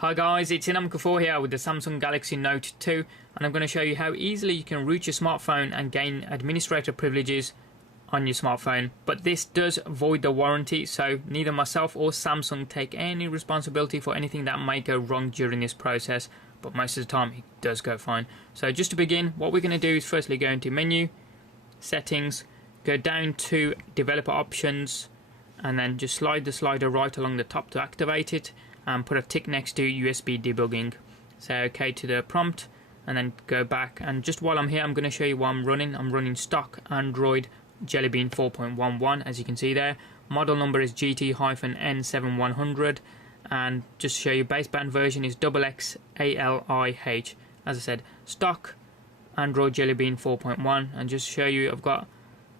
Hi guys, it's Inam4 here with the Samsung Galaxy Note 2, and I'm going to show you how easily you can root your smartphone and gain administrator privileges on your smartphone. But this does void the warranty, so neither myself or Samsung take any responsibility for anything that may go wrong during this process, but most of the time it does go fine. So just to begin, what we're going to do is firstly go into Menu, Settings, go down to Developer Options, and then just slide the slider right along the top to activate it, and put a tick next to USB debugging. Say OK to the prompt, and then go back. And just while I'm here, I'm going to show you what I'm running. I'm running stock Android Jelly Bean 4.11, as you can see there. Model number is GT-N7100, and just to show you, baseband version is XXALIH. As I said, stock Android Jelly Bean 4.1, and just to show you, I've got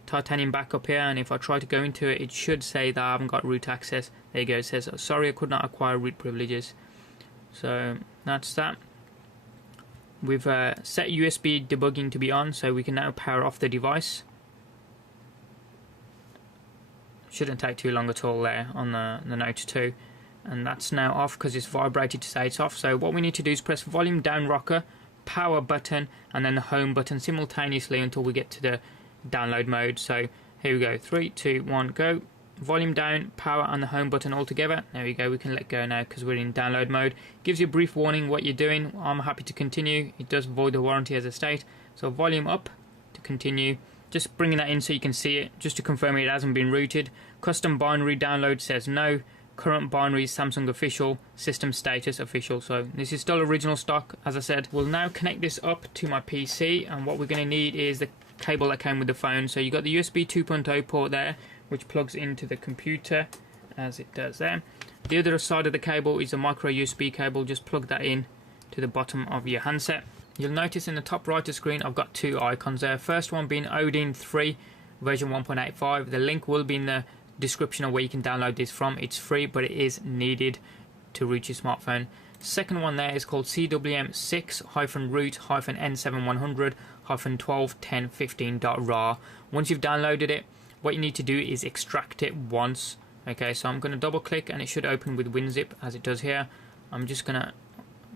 titanium backup here, and if I try to go into it, it should say that I haven't got root access. There you go, it says sorry, I could not acquire root privileges. So that's that. We've set USB debugging to be on, so we can now power off the device. Shouldn't take too long at all there on the Note 2, and that's now off because it's vibrated to say it's off. So what we need to do is press volume down rocker, power button, and then the home button simultaneously until we get to the download mode. So here we go, 3, 2, 1, go. Volume down, power, and the home button all together. There we go, we can let go now because we're in download mode. Gives you a brief warning what you're doing. I'm happy to continue. It does void the warranty as I state. So volume up to continue. Just bringing that in so you can see it, just to confirm it hasn't been rooted. Custom binary download says no. Current binary is Samsung official. System status official. So this is still original stock, as I said. We'll now connect this up to my PC, and what we're going to need is the cable that came with the phone. So you got the USB 2.0 port there, which plugs into the computer, as it does there. The other side of the cable is a micro USB cable. Just plug that in to the bottom of your handset. You'll notice in the top right of the screen I've got two icons there. First one being Odin 3 version 1.85. The link will be in the description of where you can download this from. It's free, but it is needed to reach your smartphone. Second one there is called CWM6-root-N7100-121015.rar. Once you've downloaded it, what you need to do is extract it once. Okay, so I'm going to double click and it should open with WinZip as it does here. I'm just going to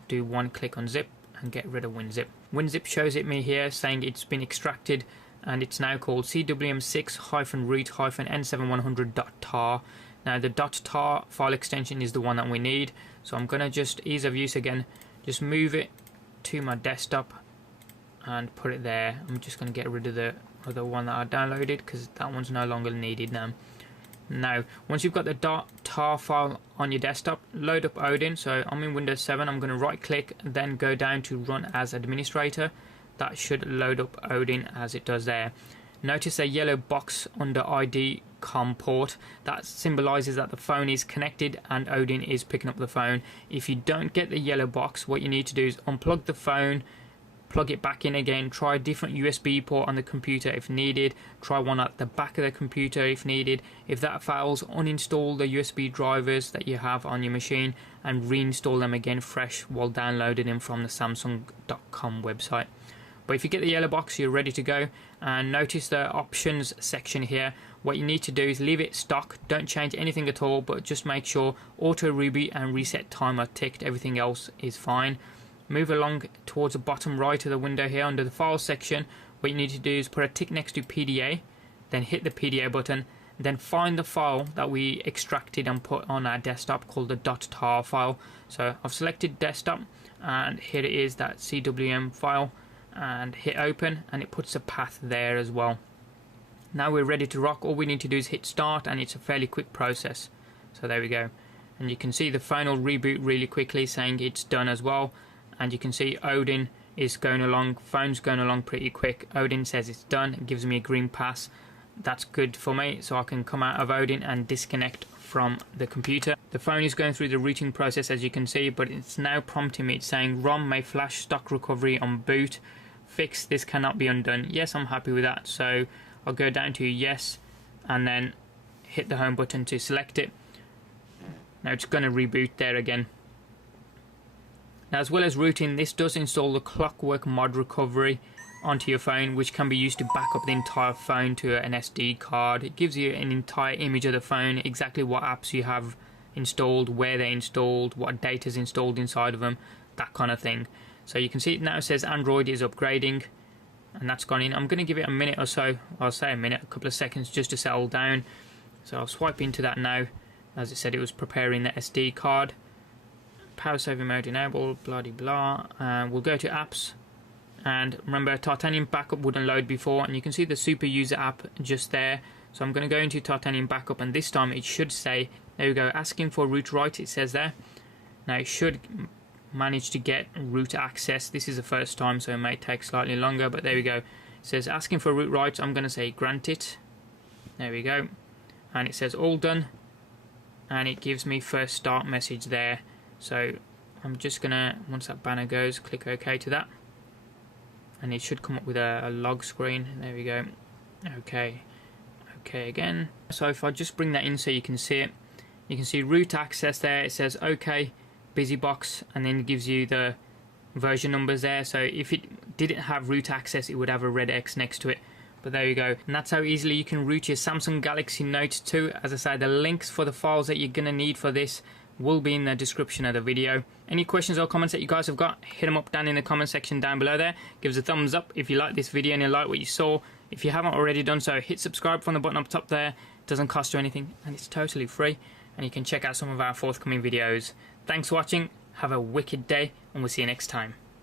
do one click on zip and get rid of WinZip. WinZip shows it me here saying it's been extracted, and it's now called CWM6-root-N7100.tar. Now the .tar file extension is the one that we need, so I'm going to just, ease of use again, just move it to my desktop and put it there. I'm just going to get rid of the other one that I downloaded because that one's no longer needed now. Now, once you've got the .tar file on your desktop, load up Odin. So I'm in Windows 7, I'm going to right click, then go down to Run as Administrator. That should load up Odin as it does there. Notice a yellow box under ID COM port. That symbolizes that the phone is connected and Odin is picking up the phone. If you don't get the yellow box, what you need to do is unplug the phone, plug it back in again, try a different USB port on the computer if needed, try one at the back of the computer if needed. If that fails, uninstall the USB drivers that you have on your machine and reinstall them again fresh while downloading them from the Samsung.com website. But if you get the yellow box, you're ready to go. And notice the options section here. What you need to do is leave it stock, don't change anything at all, but just make sure auto reboot and reset time are ticked. Everything else is fine. Move along towards the bottom right of the window here under the file section. What you need to do is put a tick next to PDA, then hit the PDA button, then find the file that we extracted and put on our desktop called the .tar file. So I've selected desktop, and here it is, that CWM file, and hit open, and it puts a path there as well. Now we're ready to rock. All we need to do is hit start, and it's a fairly quick process. So there we go, and you can see the phone will reboot really quickly saying it's done as well. And you can see Odin is going along, phone's going along pretty quick. Odin says it's done, it gives me a green pass. That's good for me, so I can come out of Odin and disconnect from the computer. The phone is going through the rooting process, as you can see, but it's now prompting me. It's saying ROM may flash stock recovery on boot. Fix, this cannot be undone. Yes, I'm happy with that, so I'll go down to yes and then hit the home button to select it. Now it's going to reboot there again. Now, as well as rooting, this does install the Clockwork mod recovery onto your phone, which can be used to back up the entire phone to an SD card. It gives you an entire image of the phone, exactly what apps you have installed, where they're installed, what data is installed inside of them, that kind of thing. So you can see it now says Android is upgrading, and that's gone in. I'm going to give it a minute or so. I'll say a minute, a couple of seconds, just to settle down. So I'll swipe into that now. As it said, it was preparing the SD card. Power saving mode enabled, blah de blah. We'll go to apps, and remember Titanium Backup wouldn't load before, and you can see the Super User app just there. So I'm going to go into Titanium Backup, and this time it should say, there we go, asking for root right, it says there. Now it should manage to get root access. This is the first time, so it may take slightly longer, but there we go. It says asking for root right. I'm going to say grant it. There we go. And it says all done, and it gives me first start message there. So I'm just gonna, once that banner goes, click OK to that, and it should come up with a log screen. There we go. OK again. So if I just bring that in so you can see it, you can see root access there. It says OK BusyBox, and then it gives you the version numbers there. So if it didn't have root access, it would have a red X next to it. But there you go, and that's how easily you can root your Samsung Galaxy Note 2. As I say, the links for the files that you're going to need for this will be in the description of the video. Any questions or comments that you guys have got, hit them up down in the comment section down below there. Give us a thumbs up if you like this video and you like what you saw. If you haven't already done so, hit subscribe from the button up top there. It doesn't cost you anything, and it's totally free, and you can check out some of our forthcoming videos. Thanks for watching, have a wicked day, and we'll see you next time.